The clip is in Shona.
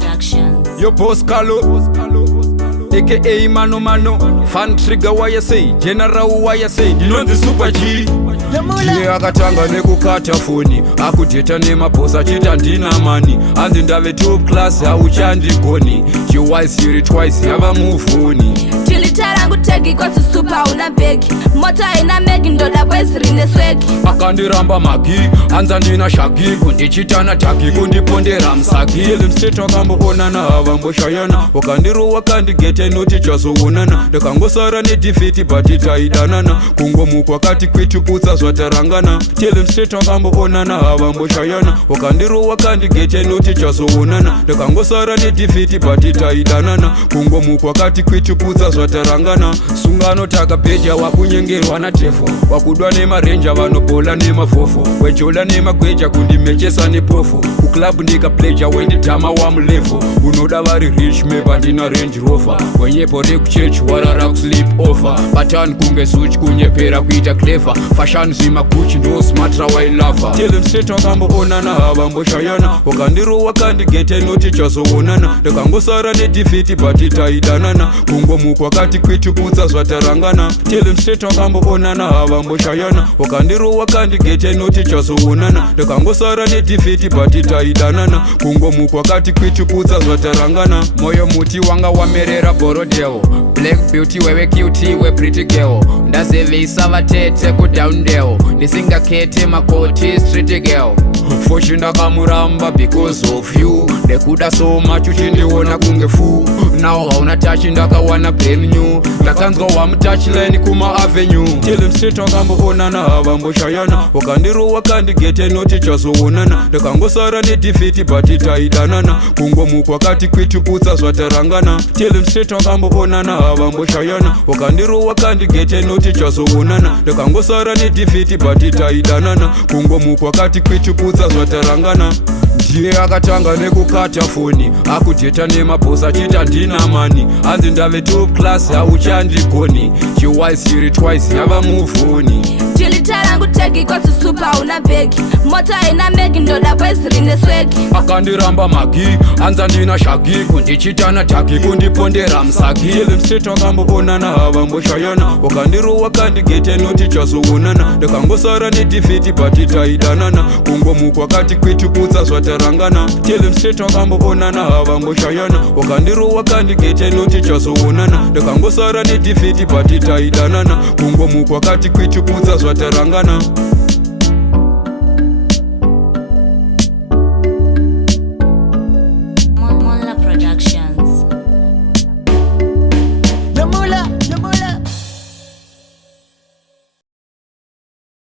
Productions. Yo boss Carlo, aka Mano, fan trigger YSA, general YSA, you know the super G. Ndiye akatanga nekukata foni akudheta nemabosi achita ndina mani hanzi ndave top class hauchandigoni chiwise yuri twice yava mufoni tilitarangu tegi kwati super una begi mota ina megi ndoda boys rine swegi akandiramba magi hanza ndina shagi kundichitana taki kundipondera msagi ilimstate wakamboonana havamboshayana wakandirowa kandigete noti chazoonana ndakangosara nedefiti but itaidanana kungomukwa kati kwituputsa zvatarangana tilimstate wakamboonana havamboshayana wakandirowa kandigete noti chazoonana ndakangosara nedefiti but itaidanana kungomukwa kati kwituputsa zvatarangana sungano takapeja wakunyengerwa natefu wakudwa nemarenja vanobola nemafofo wejola nemagweja kundimechesa nepofu kuclub ndikapleja wenditama wamulevo unoda vari rich meba ndina range rover wenyepo rekuchechi warara kuslip over patan kunge such kunyepera kuita clever fashion zimaguchi ndo smatra wailava tilimstate wakamboonana havamboshayana wakandirowa kandigete noti chazoonana ndakangosara nedefiti but itaidanana kungomukwa kati kwituputsa zvatarangana tilimstate wakamboonana havamboshayana wakandirowa kandigete noti chazoonana ndakangosara nedefiti but itaidanana kungomukwa kati kwituputsa zvatarangana moyo muti wanga wamerera borodeo black beauty wewe cutie we pretty girl ndazeveisa vatete kudown ndisingakete makoti street girl foshi ndakamuramba because of you ndekuda so much uchindiona kunge fu now hauna tachi ndakawana brand new ndakanzwa wamutouchline kuma avenue tilimstate wakamboonana havamboshayana wakandirowa kandigete noti chazoonana ndakangosara nedefiti but itaidanana kungomukwa kati kwituputsa zvatarangana tilimstate wakamboonana havamboshayana wakandirowa kandigete noti chazoonana ndakangosara nedefiti but itaidanana kungomukwa kati kwituputsa zvatarangana ndiye akatanga nekukata foni akudheta nemabosi achita ndina mani hanzi ndave top class hauchandigoni chiwise yuri twice yava mufoni tilitarangu tegi kwati super una begi mota ina megi ndoda boys rine swegi akandiramba magi hanza ndina shagi kundichitana taki kundipondera msagi ilimstate wakamboonana havamboshayana wakandirowa kandigete noti chazoonana ndakangosara nedefiti but itaidanana kungomukwa kati kwituputsa zvatarangana tilimstate wakamboonana havamboshayana wakandirowa kandigete noti chazoonana ndakangosara nedefiti but itaidanana kungomukwa kati kwituputsa zvatarangana